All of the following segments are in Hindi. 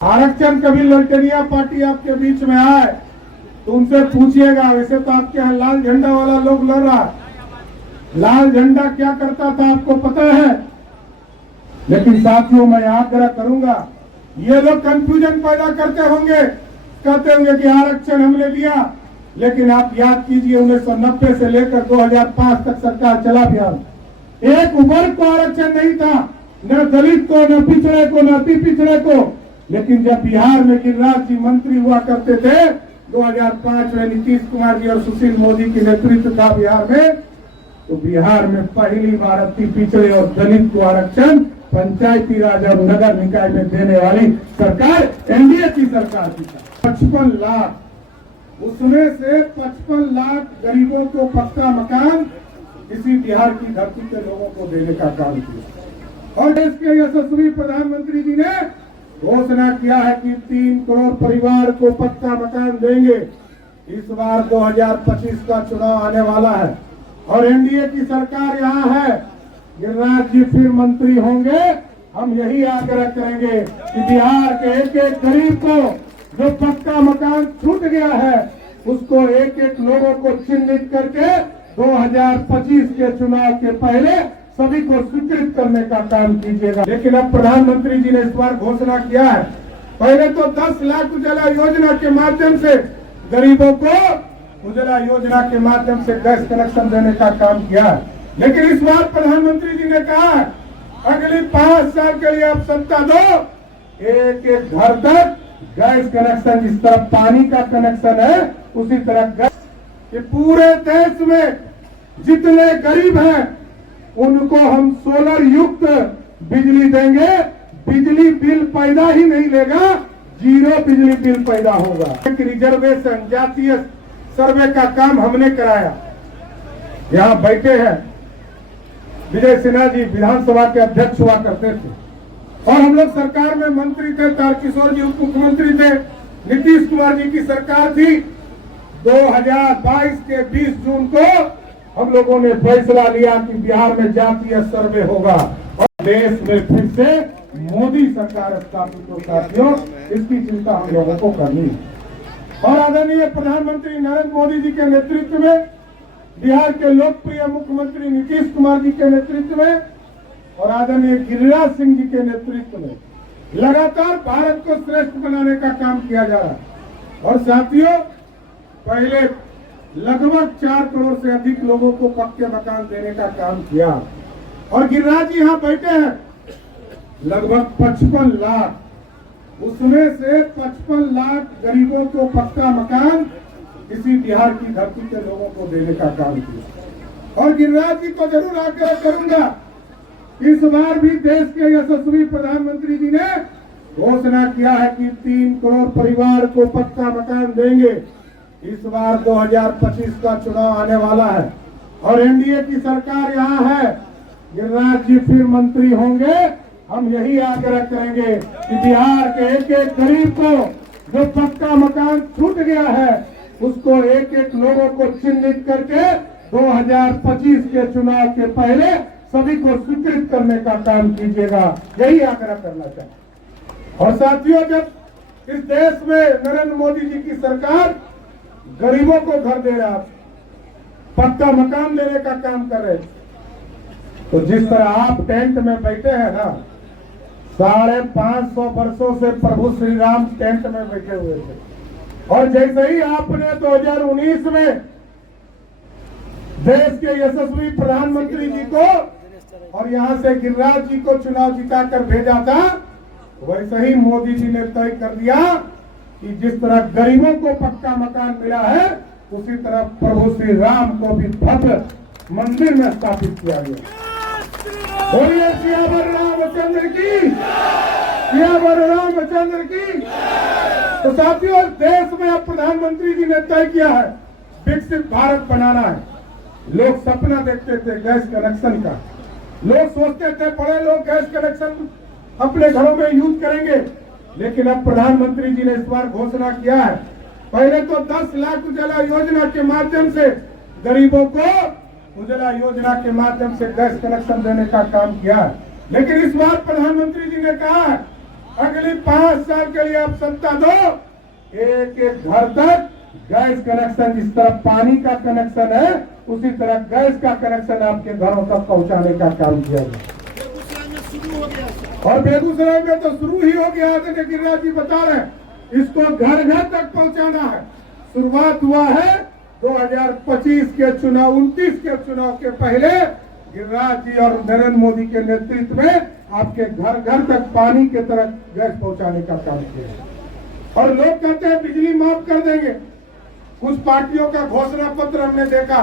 आरक्षण कभी ललटनिया पार्टी आपके बीच में आए तो उनसे पूछिएगा। वैसे तो आपके यहाँ लाल झंडा वाला लोग लड़ रहा, लाल झंडा क्या करता था आपको पता है। लेकिन साथियों मैं आग्रह करूंगा, ये लोग कंफ्यूजन पैदा करते होंगे, कहते होंगे कि आरक्षण हमने दिया, लेकिन आप याद कीजिए 1990 से लेकर 2005 तक सरकार चला बिहार में, एक वर्ग को आरक्षण नहीं था, न दलित को, न पिछड़े को, न अति पिछड़े को। लेकिन जब बिहार में गिरिराज जी मंत्री हुआ करते थे 2005 में, नीतीश कुमार जी और सुशील मोदी की नेतृत्व था बिहार में, तो बिहार में पहली बार अति पिछड़े और दलित को आरक्षण पंचायती राज और नगर निकाय में देने वाली सरकार एनडीए की सरकार थी। 55 लाख, उसमें से 55 लाख गरीबों को पक्का मकान इसी बिहार की धरती के लोगों को देने का काम किया। और देश के यशस्वी प्रधानमंत्री जी ने घोषणा किया है कि 3 करोड़ परिवार को पक्का मकान देंगे। इस बार 2025 का चुनाव आने वाला है और एनडीए की सरकार यहाँ है, गिरिराज जी फिर मंत्री होंगे। हम यही आग्रह करेंगे कि बिहार के एक एक गरीब को जो पक्का मकान छूट गया है उसको एक एक लोगों को चिन्हित करके 2025 के चुनाव के पहले सभी को स्वीकृत करने का काम कीजिएगा। लेकिन अब प्रधानमंत्री जी ने इस बार घोषणा किया है, पहले तो 10 लाख उजाला योजना के माध्यम से गरीबों को उजाला योजना के माध्यम से गैस कनेक्शन देने का काम किया है। लेकिन इस बार प्रधानमंत्री जी ने कहा है अगले 5 साल के लिए आप सत्ता दो, एक एक घर तक गैस कनेक्शन, जिस तरह पानी का कनेक्शन है उसी तरह गैस, कि पूरे देश में जितने गरीब हैं उनको हम सोलर युक्त बिजली देंगे। बिजली बिल पैदा ही नहीं लेगा, जीरो बिजली बिल पैदा होगा। एक रिजर्वेशन जातीय सर्वे का काम हमने कराया। यहाँ बैठे हैं विजय सिन्हा जी, विधानसभा के अध्यक्ष हुआ करते थे और हम लोग सरकार में मंत्री थे, तारकिशोर जी उप मुख्यमंत्री थे, नीतीश कुमार जी की सरकार थी। 2022 के 20 जून को हम लोगों ने फैसला लिया कि बिहार में जातीय सर्वे होगा और देश में फिर से मोदी सरकार स्थापित हो। साथियों, इसकी चिंता हम लोगों को करनी है। और आदरणीय प्रधानमंत्री नरेंद्र मोदी जी के नेतृत्व में, बिहार के लोकप्रिय मुख्यमंत्री नीतीश कुमार जी के नेतृत्व में और आदरणीय गिरिराज सिंह जी के नेतृत्व में लगातार भारत को श्रेष्ठ बनाने का काम किया जा रहा है। और साथियों, पहले लगभग 4 करोड़ से अधिक लोगों को पक्के मकान देने का काम किया और गिरिराज जी यहाँ बैठे हैं, लगभग 55 लाख, उसमें से 55 लाख गरीबों को पक्का मकान इसी बिहार की धरती के लोगों को देने का काम किया। और गिरिराज जी को जरूर आग्रह करूंगा, इस बार भी देश के यशस्वी प्रधानमंत्री जी ने घोषणा किया है कि 3 करोड़ परिवार को पक्का मकान देंगे। इस बार 2025 का चुनाव आने वाला है और एनडीए की सरकार यहाँ है, गिरिराज जी फिर मंत्री होंगे। हम यही आग्रह करेंगे कि बिहार के एक एक गरीब को जो पक्का मकान छूट गया है उसको एक एक लोगों को चिन्हित करके 2025 के चुनाव के पहले सभी को स्वीकृत करने का काम कीजिएगा, यही आग्रह करना चाहते। और साथियों, जब इस देश में नरेंद्र मोदी जी की सरकार गरीबों को घर दे रहा, पक्का मकान देने का काम कर रहे, तो जिस तरह आप टेंट में बैठे हैं ना, 550 वर्षों से प्रभु श्री राम टेंट में बैठे हुए थे और जैसे ही आपने 2019 में देश के यशस्वी प्रधानमंत्री जी को और यहाँ से गिरिराज जी को चुनाव जिताकर भेजा था, वैसे ही मोदी जी ने तय कर दिया कि जिस तरह गरीबों को पक्का मकान मिला है उसी तरह प्रभु श्री राम को भी भव्य मंदिर में स्थापित किया गया। बोलिए सियावर रामचंद्र की, सियावर रामचंद्र की। तो साथियों, देश में अब प्रधानमंत्री जी ने तय किया है विकसित भारत बनाना है। लोग सपना देखते थे गैस कनेक्शन का, लोग सोचते थे बड़े लोग गैस कनेक्शन अपने घरों में यूज करेंगे, लेकिन अब प्रधानमंत्री जी ने इस बार घोषणा किया है, पहले तो 10 लाख उजाला योजना के माध्यम से गरीबों को उजाला योजना के माध्यम से गैस कनेक्शन देने का काम किया है। लेकिन इस बार प्रधानमंत्री जी ने कहा है अगली 5 साल के लिए आप सत्ता दो, एक एक घर तक गैस कनेक्शन, जिस तरह पानी का कनेक्शन है उसी तरह गैस का कनेक्शन आपके घरों तक पहुंचाने का काम किया जाए। और बेगूसराय में तो शुरू ही हो गया है, गिरिराज जी बता रहे हैं, इसको घर घर तक पहुंचाना है। शुरुआत हुआ है 2025 के चुनाव, 29 के चुनाव के पहले गिरिराज जी और नरेंद्र मोदी के नेतृत्व में आपके घर घर तक पानी के तरह गैस पहुंचाने का काम किया। और लोग कहते हैं बिजली माफ कर देंगे। कुछ पार्टियों का घोषणा पत्र हमने देखा,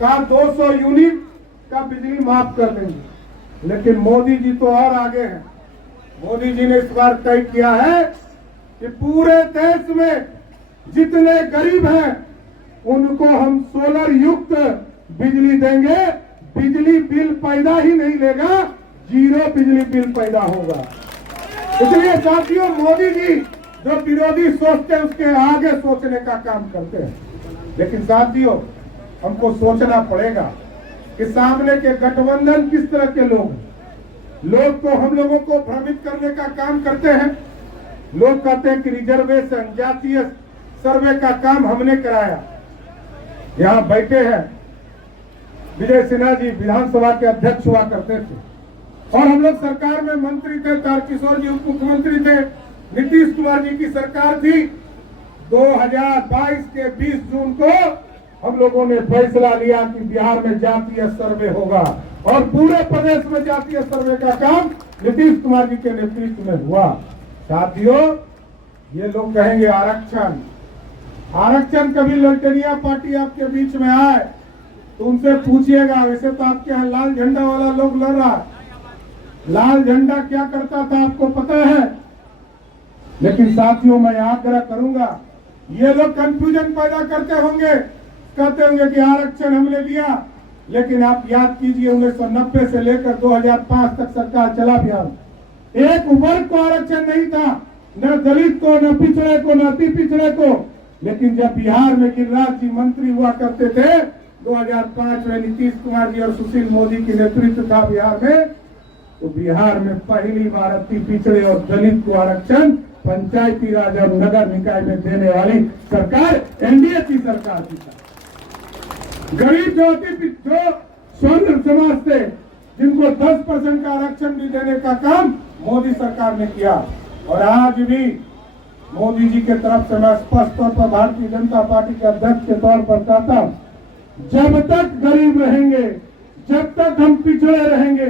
कहा 200 यूनिट का बिजली माफ कर देंगे, लेकिन मोदी जी तो और आगे हैं। मोदी जी ने इस बार तय किया है कि पूरे देश में जितने गरीब हैं उनको हम सोलर युक्त बिजली देंगे, बिजली बिल पैदा ही नहीं लेगा, 0 बिजली बिल पैदा होगा। इसलिए साथियों, मोदी जी जो विरोधी सोचते हैं उसके आगे सोचने का काम करते हैं। लेकिन साथियों, हमको सोचना पड़ेगा कि सामने के गठबंधन किस तरह के लोग हैं। लोग तो हम लोगों को भ्रमित करने का काम करते हैं। लोग कहते हैं कि रिजर्वेशन, जातीय सर्वे का काम हमने कराया। यहाँ बैठे हैं विजय सिन्हा जी, विधानसभा के अध्यक्ष हुआ करते थे, और हम लोग सरकार में मंत्री थे, तारकिशोर जी उप मुख्यमंत्री थे, नीतीश कुमार जी की सरकार थी। 2022 के 20 जून को हम लोगों ने फैसला लिया कि बिहार में जातीय सर्वे होगा, और पूरे प्रदेश में जातीय सर्वे का काम नीतीश कुमार जी के नेतृत्व में हुआ। साथियों, ये लोग कहेंगे आरक्षण, आरक्षण कभी ललटेनिया पार्टी आपके बीच में आए तो उनसे पूछिएगा। वैसे तो आपके यहाँ लाल झंडा वाला लोग लड़ रहा है, लाल झंडा क्या करता था आपको पता है। लेकिन साथियों, मैं आग्रह करूंगा, ये लोग कंफ्यूजन पैदा करते होंगे, कहते होंगे कि आरक्षण हमने दिया, लेकिन आप याद कीजिए 1990 से लेकर 2005 तक सरकार चला बिहार, एक वर्ग को आरक्षण नहीं था, न दलित को, न पिछड़े को, न अति पिछड़े को। लेकिन जब बिहार में गिरिराज जी मंत्री हुआ करते थे 2005 में, नीतीश कुमार जी और सुशील मोदी की नेतृत्व था बिहार में, तो बिहार में पहली बार अति पिछड़े और दलित को आरक्षण पंचायती राज और नगर निकाय में देने वाली सरकार एनडीए की सरकार थी। गरीब जो स्वर्ण समाज थे, जिनको 10% का आरक्षण भी देने का काम मोदी सरकार ने किया। और आज भी मोदी जी के तरफ से मैं स्पष्ट तौर पर भारतीय जनता पार्टी के अध्यक्ष के तौर पर कहता हूं, जब तक गरीब रहेंगे, जब तक हम पिछड़े रहेंगे,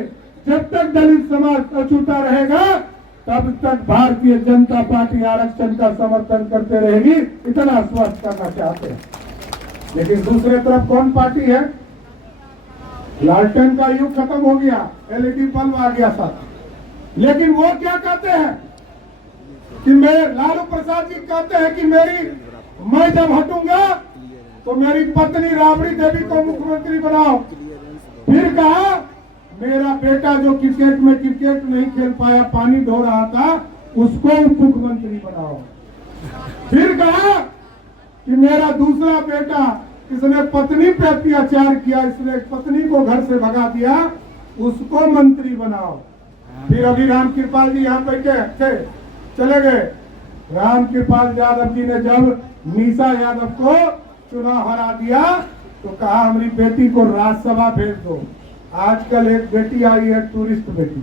जब तक दलित समाज अछूता रहेगा, तब तक भारतीय जनता पार्टी आरक्षण का समर्थन करते रहेगी। इतना स्पष्ट करना चाहते हैं। लेकिन दूसरे तरफ कौन पार्टी है? लालटेन का युग खत्म हो गया, एलईडी बल्ब आ गया साथ। लेकिन वो क्या कहते हैं कि लालू प्रसाद जी कहते हैं कि मैं जब हटूंगा तो मेरी पत्नी राबड़ी देवी को मुख्यमंत्री बनाओ। फिर कहा मेरा बेटा जो क्रिकेट नहीं खेल पाया, पानी धो रहा था, उसको मुख्यमंत्री बनाओ। फिर कहा कि मेरा दूसरा बेटा, इसने पत्नी पे अत्याचार किया, इसने पत्नी को घर से भगा दिया, उसको मंत्री बनाओ। फिर अभी रामकृपाल जी यहाँ बैठे थे, चले गए। रामकृपाल यादव जी ने जब मीसा यादव को चुनाव हरा दिया तो कहा हमारी बेटी को राज्यसभा भेज दो। आजकल एक बेटी आई है, टूरिस्ट बेटी,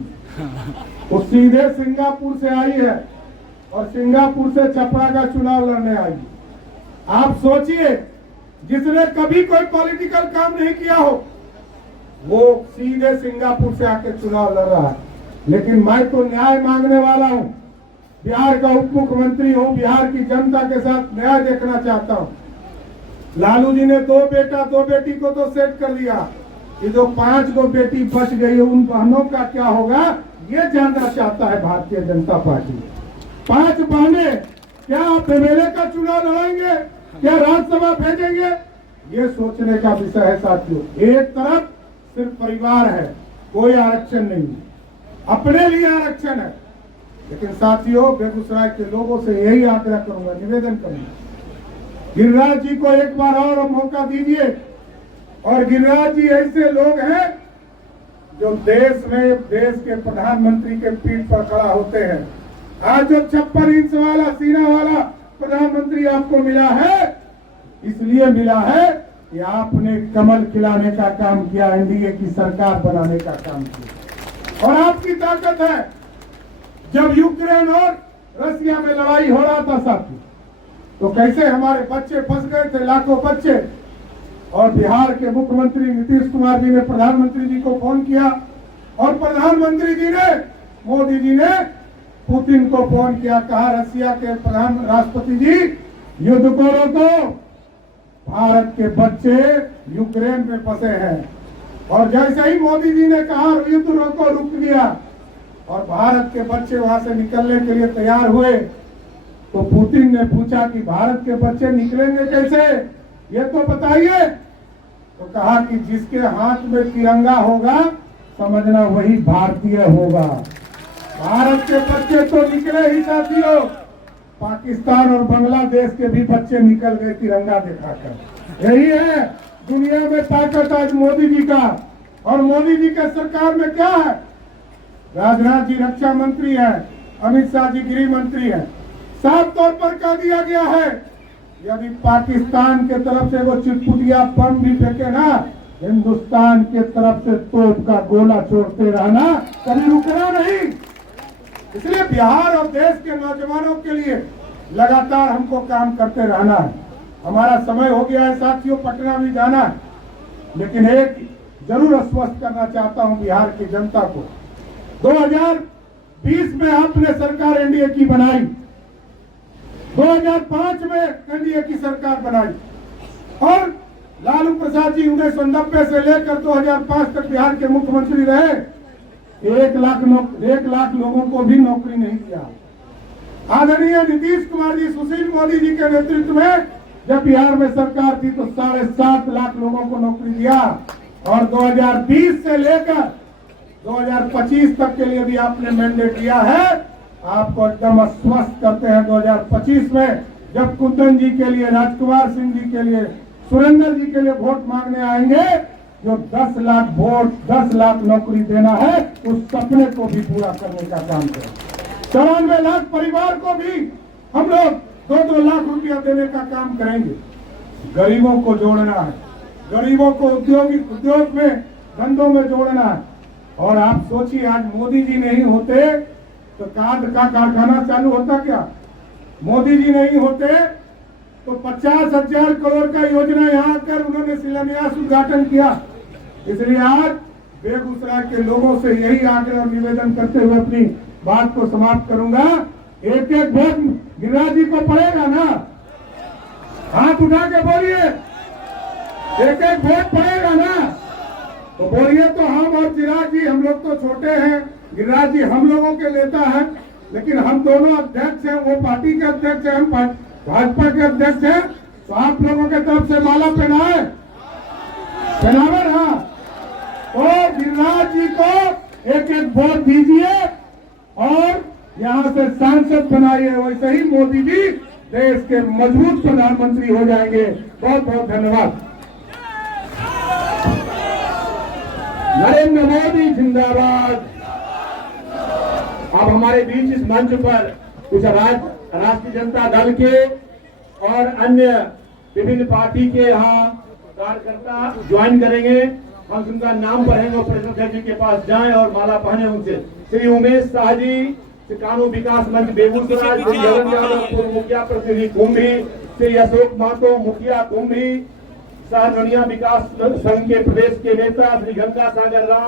वो सीधे सिंगापुर से आई है और सिंगापुर से छपरा का चुनाव लड़ने आई। आप सोचिए, जिसने कभी कोई पॉलिटिकल काम नहीं किया हो, वो सीधे सिंगापुर से आके चुनाव लड़ रहा है। लेकिन मैं तो न्याय मांगने वाला हूं, बिहार का उप मुख्यमंत्री हूं, बिहार की जनता के साथ न्याय देखना चाहता हूं। लालू जी ने 2 बेटा 2 बेटी को तो सेट कर दिया, ये जो 5 गो बेटी बच गई है उन बहनों का क्या होगा, ये जानना चाहता है भारतीय जनता पार्टी। 5 बहनें क्या आप एमएलए का चुनाव लड़ाएंगे, क्या राज्यसभा भेजेंगे, ये सोचने का विषय है साथियों। एक तरफ सिर्फ परिवार है, कोई आरक्षण नहीं, अपने लिए आरक्षण है। लेकिन साथियों, बेगूसराय के लोगों से यही आग्रह करूंगा, निवेदन करूंगा, गिरिराज जी को एक बार और मौका दीजिए। और गिरिराज जी ऐसे लोग हैं जो देश में देश के प्रधानमंत्री के पीठ पर खड़ा होते हैं, आज जो 56 इंच वाला सीना वाला प्रधानमंत्री आपको मिला है, इसलिए मिला है कि आपने कमल खिलाने का काम किया, एनडीए की सरकार बनाने का काम किया। और आपकी ताकत है, जब यूक्रेन और रसिया में लड़ाई हो रहा था साथी, तो कैसे हमारे बच्चे फंस गए थे, लाखों बच्चे। और बिहार के मुख्यमंत्री नीतीश कुमार जी ने प्रधानमंत्री जी को फोन किया और प्रधानमंत्री जी ने, मोदी जी ने पुतिन को फोन किया, कहा रसिया के राष्ट्रपति जी युद्ध को रोको, भारत के बच्चे यूक्रेन में फंसे हैं। और जैसे ही मोदी जी ने कहा युद्ध रोको, रुक गया और भारत के बच्चे वहां से निकलने के लिए तैयार हुए, तो पुतिन ने पूछा कि भारत के बच्चे निकलेंगे कैसे, ये तो बताइए। तो कहा कि जिसके हाथ में तिरंगा होगा समझना वही भारतीय होगा। भारत के बच्चे तो निकले ही साथियों, पाकिस्तान और बांग्लादेश के भी बच्चे निकल गए तिरंगा दिखाकर। यही है दुनिया में ताकत आज मोदी जी का। और मोदी जी के सरकार में क्या है, राजनाथ जी रक्षा मंत्री है, अमित शाह जी गृह मंत्री है। साफ तौर पर कह दिया गया है, यदि पाकिस्तान के तरफ से वो चिटपुटिया बम भी फेंके ना, हिंदुस्तान के तरफ से तोप का गोला छोड़ते रहना, कभी रुकना नहीं। इसलिए बिहार और देश के नौजवानों के लिए लगातार हमको काम करते रहना है। हमारा समय हो गया है साथियों, पटना भी जाना है, लेकिन एक जरूर आश्वस्त करना चाहता हूं बिहार की जनता को। 2020 में आपने सरकार एनडीए की बनाई, 2005 में एनडीए की सरकार बनाई और लालू प्रसाद जी 1990 से लेकर 2005 तक बिहार के मुख्यमंत्री रहे। 1 लाख लोगों को भी नौकरी नहीं दिया। आदरणीय नीतीश कुमार जी, सुशील मोदी जी के नेतृत्व में जब बिहार में सरकार थी तो 7.5 लाख लोगों को नौकरी दिया। और 2020 से लेकर 2025 तक के लिए भी आपने मैंडेट दिया है। आपको एकदम आश्वस्त करते हैं 2025 में जब कुंदन जी के लिए, राजकुमार सिंह जी के लिए, सुरेंद्र जी के लिए वोट मांगने आएंगे, जो 10 लाख वोट, 10 लाख नौकरी देना है, उस सपने को भी पूरा करने का काम करें। 94 लाख परिवार को भी हम लोग 2-2 लाख रुपया देने का काम करेंगे। गरीबों को जोड़ना है, गरीबों को उद्योग में, धंधों में जोड़ना है। और आप सोचिए, आज मोदी जी नहीं होते तो खाद का कारखाना चालू होता क्या? मोदी जी नहीं होते तो 50,000 करोड़ का योजना यहाँ आकर उन्होंने शिलान्यास उद्घाटन किया। इसलिए आज बेगूसराय के लोगों से यही आग्रह और निवेदन करते हुए अपनी बात को समाप्त करूंगा। एक वोट गिरिराज जी को पड़ेगा ना? हाथ उठा के बोलिए, एक वोट पड़ेगा ना? तो बोलिए तो हम और चिराग जी, हम लोग तो छोटे हैं, गिरिराज जी हम लोगों के नेता है, लेकिन हम दोनों अध्यक्ष हैं, वो पार्टी के अध्यक्ष हैं, हम भाजपा के अध्यक्ष हैं। तो आप लोगों के तरफ से माला पहनाए, पहनावे ना? तो गिरिराज जी को एक वोट दीजिए और यहाँ से सांसद बनाइए। वैसे ही मोदी जी देश के मजबूत प्रधानमंत्री हो जाएंगे। बहुत बहुत धन्यवाद। नरेंद्र मोदी जिंदाबाद। अब हमारे बीच इस मंच पर कुछ राष्ट्रीय जनता दल के और अन्य विभिन्न पार्टी के यहाँ कार्यकर्ता ज्वाइन करेंगे। हम उनका नाम पढ़ेंगे और प्रेसिडेंट जी के पास जाएं और माला पहने उनसे। श्री उमेश शाह जी, श्री कानून विकास मंच बेगूसराय, श्री जगन यादव पूर्व मुखिया प्रतिनिधि कुंभी, श्री अशोक महतो मुखिया कुंभी, शाहजनिया विकास संघ के प्रदेश के नेता श्री गंगा सागर राम।